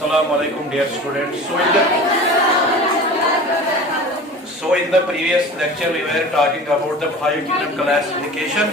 Assalamu alaikum, dear students. So in the previous lecture we were talking about the five kingdom classification.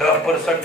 10%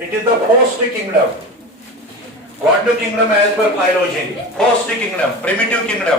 It is the first kingdom. What the kingdom as per phylogeny? First kingdom, primitive kingdom.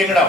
kingdom.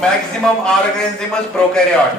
maximum organisms prokaryote.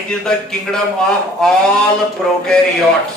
it is the kingdom of all prokaryotes.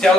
cell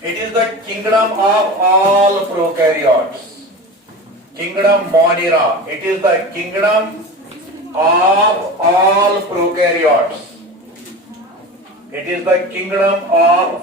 It is the kingdom of all prokaryotes. Kingdom Monera. It is the kingdom of all prokaryotes. It is the kingdom of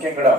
kingdom.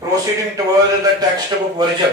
proceeding towards the textbook version.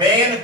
Main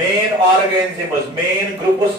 Main organisms, main groups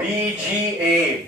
BGA,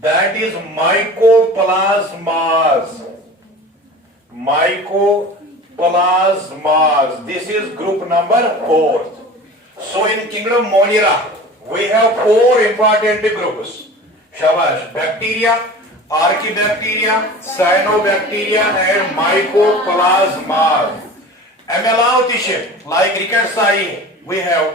that is mycoplasmas. Mycoplasmas. This is group number 4. So in kingdom Monera we have 4 important groups. Shabash. Bacteria, Archaebacteria, Cyanobacteria and Mycoplasmas. Amylotic, like Rickettsia, we have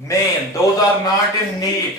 main, those are not in need.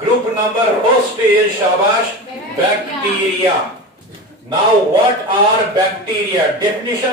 Group number first is shabash bacteria. Now what are bacteria? Definition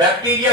Bacteria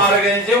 organism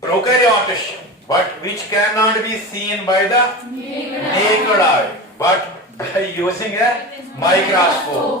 prokaryotes, but which cannot be seen by the naked eye, but by using a microscope.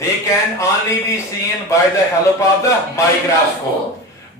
They can only be seen by the help of the microscope.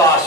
last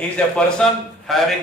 He is a person having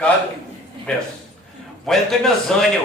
God, yes. When to me zanyo,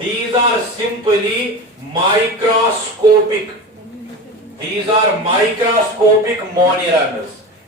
these are simply microscopic monoramas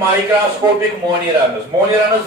microscopic monoramas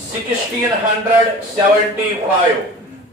1675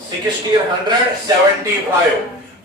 1675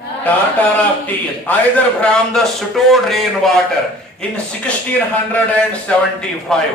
tartar of teeth either from the stored rain water in 1675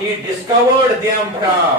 he discovered them from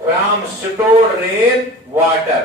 from stored rain water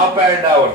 up and down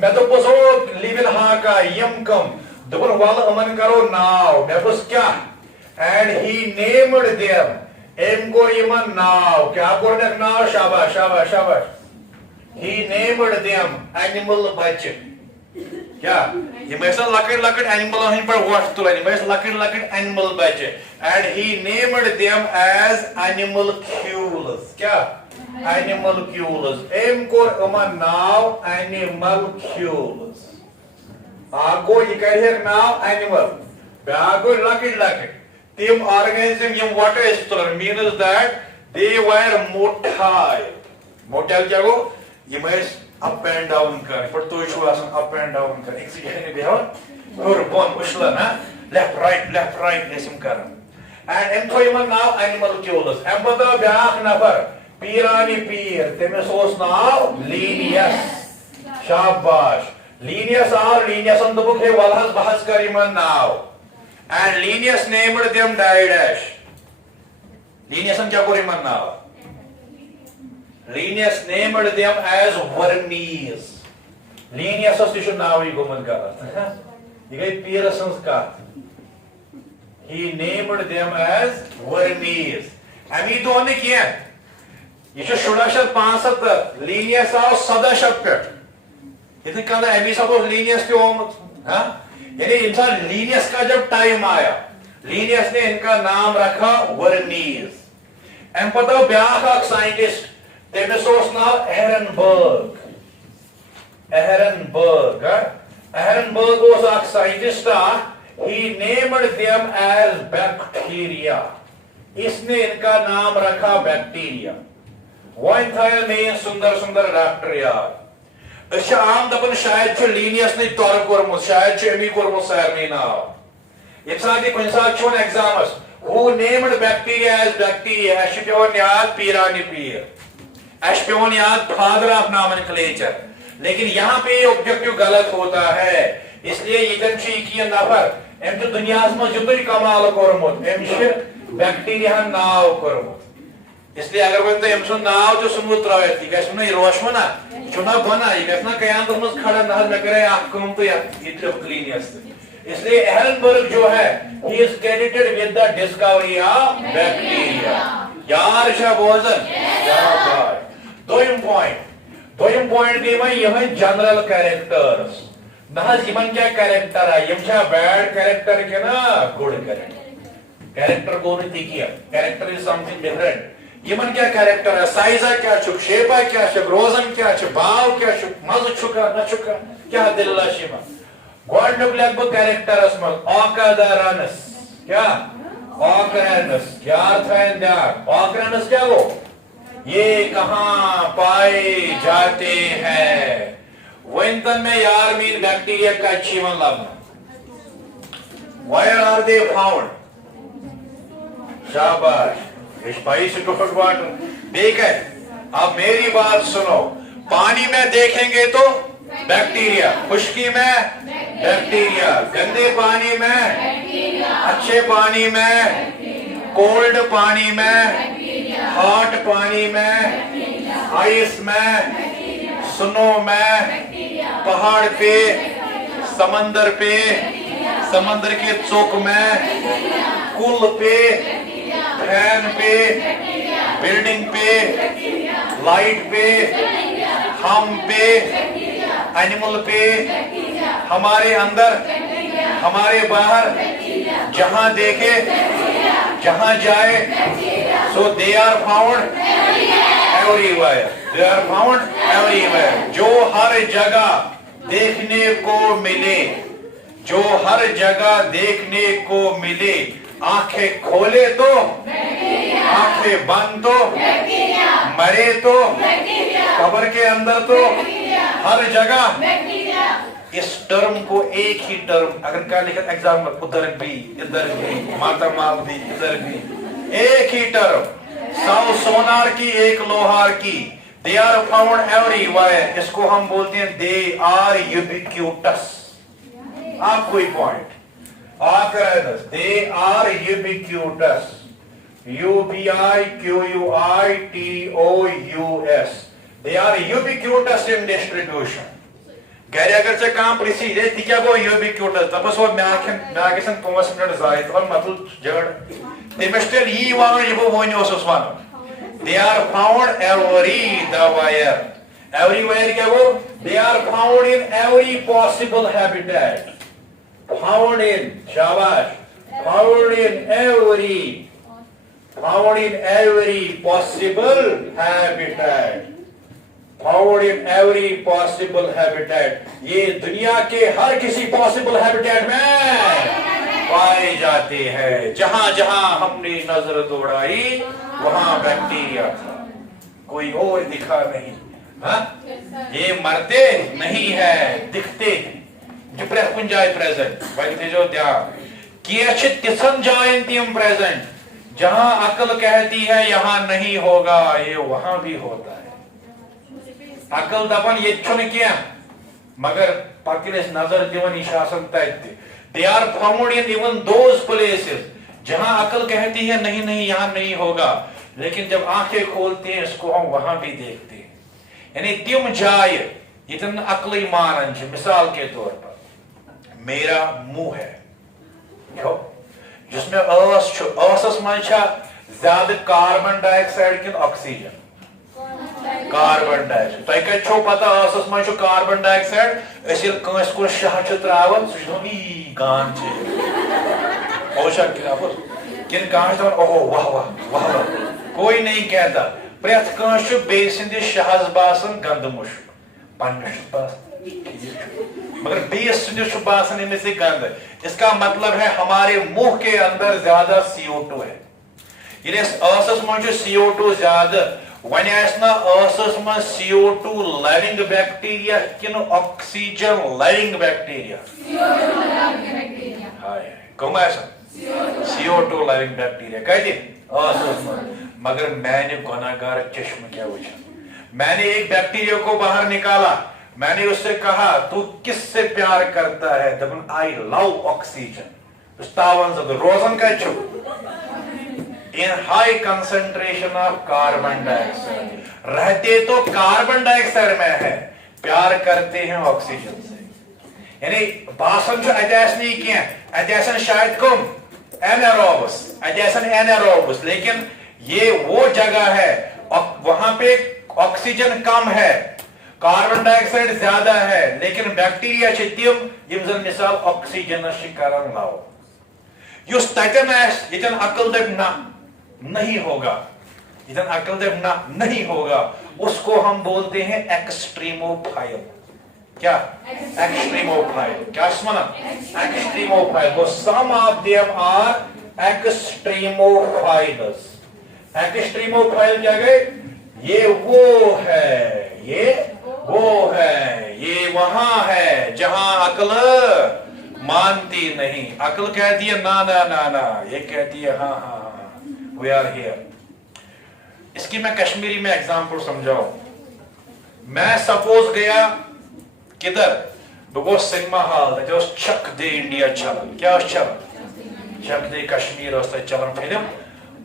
میں دوپس او Leone Hakka M کم دوپن ول امن کرو ناو میں بس کیا and he named them ام کور یمن ناو کیا کورنک ناو شاباش شاباش شاباش ہی نیمڈ دیم اینیمل بچہ کیا یم ٲسۍ لۄکٕٹۍ لۄکٕٹۍ اینیملن ہٕنٛدۍ پٲٹھۍ وۄٹھ تُلان یم ٲسۍ لۄکٕٹۍ لۄکٕٹۍ اینیمل بچہ and he named them as animal کیولز کیا اینیمل کیولز ام کور یمن ناو اینیمل کیولز اکھ گوٚو یہِ کَرِہیکھ ناو اینیمل بیٛاکھ گوٚو لۄکٕٹۍ لۄکٕٹۍ تِم آرگنزم یم وۄٹہٕ ٲسۍ تُلان میٖنٕز دیٹ دے ویر موٹاil موٹاil کیٛاہ گوٚو یم ٲسۍ اپ اینڈ ڈاؤن کران پٹ تُہۍ چھِو آسان اپ اینڈ ڈاؤن کران أکسٕے جایہِ بیٚہوان ہیوٚر بۄن اُچھلان لیفٹ رایٹ ٲسۍ یِم کران اینڈ أمۍ تھوٚو یِمن ناو اینیمل کیولز اَمہِ پتہٕ آو بیٛاکھ نفر پیٖرانی پیٖر تٔمِس اوس ناو لینیس شاباش لینیس آو لینیسن دوٚپُکھ ہے وَلہٕ حظ بہٕ حظ کرٕ یِمن ناو اینڈ لینیس نیمڈ دیم ڈایڈیش لینیسن کیٛاہ کوٚر یِمن ناو Linnaeus named them as wormies. Linnaeus تہِ چھُ ناوٕے گوٚمُت غلط یہِ گٔے پیٖرٕ سٕنٛز کتھ He named them as wormies. امی دۄہ نہٕ کینٛہہ یہ چھُ 1675 Linnaeus آو 1700 پٮ۪ٹھ یِتھٕے کٔنۍ امی ساتہٕ اوس Linnaeus تہِ آمُت یعنی انسان Linnaeus کا جب ٹائم آیا Linnaeus نے ان کا نام رکھا wormies. امہِ پتہٕ آو بیٛاکھ اکھ ساینٹسٹ تٔمِس اوس ناو ایہرنبرگ ایہرنبرگ اوس اکھ ساینٹسٹ اکھ He named them as bacteria. اس نے ان کا نام رکھا بیکٹیریا وۄنۍ تھایو مےٚ سُندر سُندر ڈاکٹر یاد أسۍ چھِ عام دپان شاید چھُ Linnaeus نٕے تورٕ کوٚرمُت شاید چھُ أمی کوٚرمُت سارنٕے ناو ییٚمہِ ساتہٕ یہِ کُنہِ ساتہٕ چھُ وۄنۍ exams Who named bacteria as bacteria اَسہِ چھُ پیوان یاد پیٖرانی پیٖر اَسہِ چھُ پیوان یاد فادر آف نامنکلیچر لیکن یہاں پہ یہ آبجیکٹو غلط ہوتا ہے اس لیے ییٚتٮ۪ن چھُ یہِ کینٛہہ نفر أمۍ چھُ دُنیاہس منٛز یُتُے کمال کوٚرمُت أمۍ چھُ بیکٹیریاہن ناو کوٚرمُت اس لیے اگر وۄنۍ تُہۍ أمۍ سُنٛد ناو تہِ ژھُنوٕ ترٲوِتھ یہِ گژھِ نہ یہِ روشوٕ نا یہِ چھُ نا بنا یہِ گژھِ نا قیامتس منٛز کھڑا نہ حظ مےٚ کَرے اکھ کٲم تہٕ یہِ لیوٚکھ Linnaeus تہِ اس لیے ایہرنبرگ جو ہے he is credited with the discovery of bacteria. یار چھا بوزان دوٚیِم پویِنٹ گٔے وۄنۍ یِمے جنرل کیریکٹرس نہ حظ یِمن کیٛاہ کیریکٹرا یِم چھا بیڈ کیریکٹر کِنہٕ گُڈ کیریکٹر گوٚو نہٕ تہِ کینٛہہ کیریکٹر از سمتھنگ ڈفرنٹ یِمن کیٛاہ کیریکٹر سایزا کیٛاہ چھُکھ شیپا کیٛاہ چھُکھ روزان کیٛاہ چھُ باو کیٛاہ چھُکھ مزٕ چھُکھا نہ چھُکھا کیٛاہ دٔلیٖلا چھِ یِمن گۄڈٕنیُک لیکھٕ بہٕ کیریکٹرس منٛز آکادرانس کیٛاہ آکرینس یار تھاین بیٛاکھ آکرینس کیٛاہ گوٚو یہ کہاں پائے جاتے ہیں ؤنۍتن مےٚ یار میٲنۍ بیکٹیریا کتہِ چھِ یِوان لبنہٕ where are they found شاباش یہ پائی سٹوٹ واٹر بیٚیہِ کتہِ اب میری بات سنو پانی میں دیکھیں گے تو بیکٹیریا خشکی میں بیکٹیریا گندے پانی میں اچھے پانی میں کولڈ پانی میں ہاٹ پانی میں آئس میں سنو میں پہاڑ پہ سمندر کے چوک میں کل پہ فین پہ بلڈنگ پہ لائٹ پہ ہم پہ اینیمل پہ ہمارے اندر ہمارے باہر جہاں دیکھے جہاں جائے so they are found everywhere جو ہر جگہ دیکھنے کو ملے آنکھیں کھولے تو آنکھیں بند تو مرے تو قبر کے اندر تو ہر جگہ اس ٹرم کو ایک ہی ٹرم اگر کیا لکھا ایگزام میں ادھر بھی ادھر بھی ماتامال بھی ادھر بھی ایک ہی ٹرم سو سونار کی ایک لوہار کی they are found everywhere اس کو ہم بولتے ہیں they are ubiquitous آپ کوئی point they are ubiquitous ubiquitous they are ubiquitous in distribution گھر اگر ژے کانٛہہ پرژھی ہے تہِ کیٛاہ گوٚو یوبیکیوٹس دپس ہو مےٚ گژھن 5 منٹ ضایع تمن مۄکل جھگڑٕ تٔمِس چھُ تیٚلہِ یی ونُن یہِ بہٕ وۄنۍ اوسُس ونان they are found everywhere کیٛاہ گوٚو they are found in every possible habitat found in شاباش found in every possible habitat found in every possible habitat یہ دنیا کے ہر کسی possible habitat میں پائے جاتے ہیں جہاں جہاں ہم نے نظر دوڑائی وہاں بیکٹیریا تھا کوئی اور دکھا نہیں ہاں یہ مرتے نہیں ہے دکھتے ہیں جو پریت کن جائے پریزنٹ بھائی تھے جو دھیان کیچ تسن جائیں تیم پریزنٹ جہاں عقل کہتی ہے یہاں نہیں ہوگا یہ وہاں بھی ہوتا ہے عقل دپن یہ چھن کیا مگر پکرس نظر دیون یہ آسان تتہ they are found in even those places جہاں عقل کہتی ہے نہیں نہیں یہاں نہیں ہوگا لیکن جب آنکھیں کھولتے ہیں اس کو ہم وہاں بھی دیکھتے ہیں یعنی تم جائے یتن عقلی مانن چھ مثال کے طور پر میرا منہ ہے جس میں ٲسس من زیادہ کاربن ڈائی آکسائڈ کن آکسیجن کاربن ڈائی آکسائڈ تہ کتہ چھو پتہ ٲسس من کاربن ڈائی آکسائڈ اس یل کٲنٛسہِ کُن شاہ چھ تراوان سُہ چھ دپان ای گان چھ اوشا کن کانٛہہ چھ دپان اوہو واہ واہ واہ واہ کوئی نہیں کہتا پریت کٲنٛسہِ چھُ بیٚیہِ سٕنٛدِس شاہس باسان گندٕ مُشک پننس چھُ باسان مگر بیٚیِس سٕنٛدِس چھُ باسان أمِس یہِ گندٕ اس کا مطلب ہے ہمارے منہ کے اندر زیادہ CO2 ہے ییٚلہِ اَسہِ ٲسس منٛز چھُ CO2 زیادٕ وۄنۍ آسہِ نا ٲسس منٛز CO2 لوِنگ بیکٹیریا کِنہٕ آکسیجن لوِنگ بیکٹیریا کم آسن CO2 لوِنگ بیکٹیریا کتہِ ٲسس منٛز مگر میانہِ گناہگار چشم کیا وچھن میں نے ایک بیکٹیریا کو باہر نکالا میں نے اس سے کہا تو کس سے پیار کرتا ہے دپن آئی لو آکسیجن اس تاون زد روزن کا چھو in high concentration of carbon dioxide رہتے تو کاربن ڈائی آکسائڈ میں ہے پیار کرتے ہیں آکسیجن سے یعنی باسن چھو اتیسنی کیا اتیسن شاید کم انیروبس اتیسن انیروبس لیکن یہ وہ جگہ ہے وہاں پہ آکسیجن کم ہے کاربن ڈائی آکسائڈ زیادہ ہے لیکن بیکٹیریا چھ تم یم زن مثال آکسیجن کران لاو یس تتن آس یتن عقل دپ نہ نہیں ہوگا یتن عقل دپ نہ نہیں ہوگا اس کو ہم بولتے ہیں ایکسٹریموفائل کیا ایکسٹریموفائل کیا ایکسٹریموفائل وہ سم آف دیم آر ایکسٹریموفائلز ایکسٹریموفائل کیا گئے یہ وہ ہے یہ وہاں ہے جہاں عقل مانتی نہیں عقل کہتی ہے نا نا نا نا یہ کہتی ہے ہاں ہاں ہاں we are here اس کی میں کشمیری میں ایگزامپل سمجھاؤں میں سپوز گیا کدھر بگو سنیما ہال تھا اس چک دے انڈیا چلن کیا اس چلن چک دے کشمیر اس تھا چلن فلم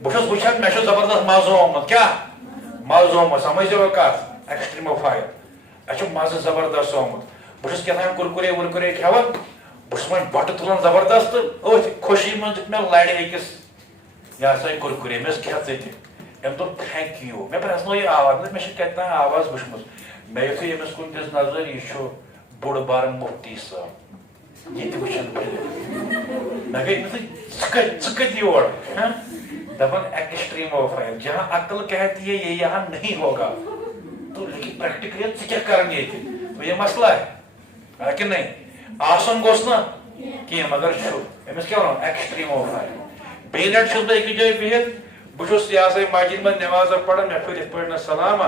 بہت وچھان میں زبردست مزہ آمت کیا مزہ آمت سمجھ جو کت ایکسٹریموفائل اچھا مزہ زبردست آمت بہت کہتان کُرکُرے ورکُرے کھیوان بہت وۄنۍ بۄٹہٕ تُلان زبردست أتھۍ خوشی منٛز دیُت مےٚ لرِ أکِس یہِ ہسا یہِ کُرکُرے مےٚ ٲس کھٮ۪ژ أتہِ أمۍ دوٚپ تھینک یوٗ مےٚ پرٛزنوو یہِ آواز مےٚ چھِ کتہِ تام آواز وٕچھمٕژ مےٚ یُتھُے أمِس کُن دِژ نظر یہِ چھُ بوٚڑ بارٕ مُفتی صٲب ییٚتہِ وٕچھن مےٚ گٔے ژٕ کتہِ یور دپان ایکسٹریموفائل جہاں عقل کہتی ہے یہ یہاں نہیں ہوگا تو لیکن پریکٹیکلی ژٕ کیٛاہ کران ییٚتہِ تو یہ مسئلہ ہے کہ نہیں آسن گوٚژھ نا کینٛہہ مگر چھُ أمِس کیٛاہ وَنو ایکسٹریموفائل بیٚیہِ لٹہِ چھُس بہٕ أکِس جایہِ بِہِتھ بہٕ چھُس یہِ ہسا مسجد منٛز نٮ۪مازا پران مےٚ پھٔر یِتھ پٲٹھۍ نہٕ سلامہ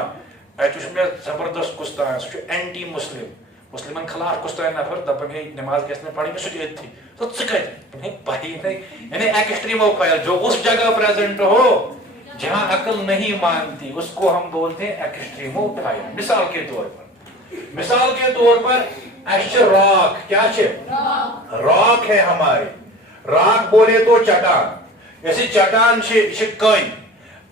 اَتہِ وٕچھ مےٚ زبردست کُستان سُہ چھُ اینٹی مسلم مسلمن خلاف کُستان نفر دپان ہے نماز گژھِ نہٕ پرٕنۍ سُہ چھُ أتھی تو ژٕ کتہِ بھائی نہیں یعنی ایکسٹریموفائل جو اس جگہ پریزنٹ ہو جہاں عقل نہیں مانتی اس کو ہم بولتے ہیں ایکسٹریموفائل مثال کے طور پر راک کیا راک ہے ہمارے راک بولے تو چٹان جیسے چٹان کن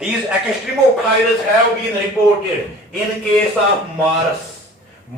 These extremophiles have been reported in case of Mars,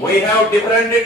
we have different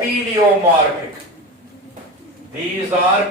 paleomorphic, these are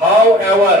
however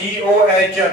COHN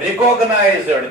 recognized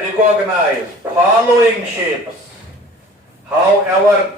recognize following shapes, however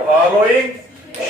following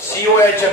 COHN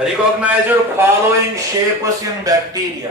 recognized following shapes in bacteria,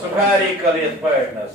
spherical partners,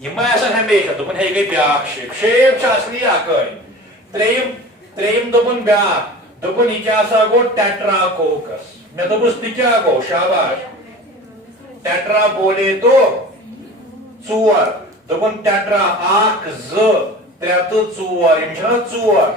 Yima asan hamisha dupun hey gay biak shape. Shape cha asli akai. Treim dupun biak. Dupun ikasa go tetracoccus. Me dupus tikya go shabash. Tetra bole to țuar. Dupun tetra ak z tretu țuar. Imchana țuar.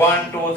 1 2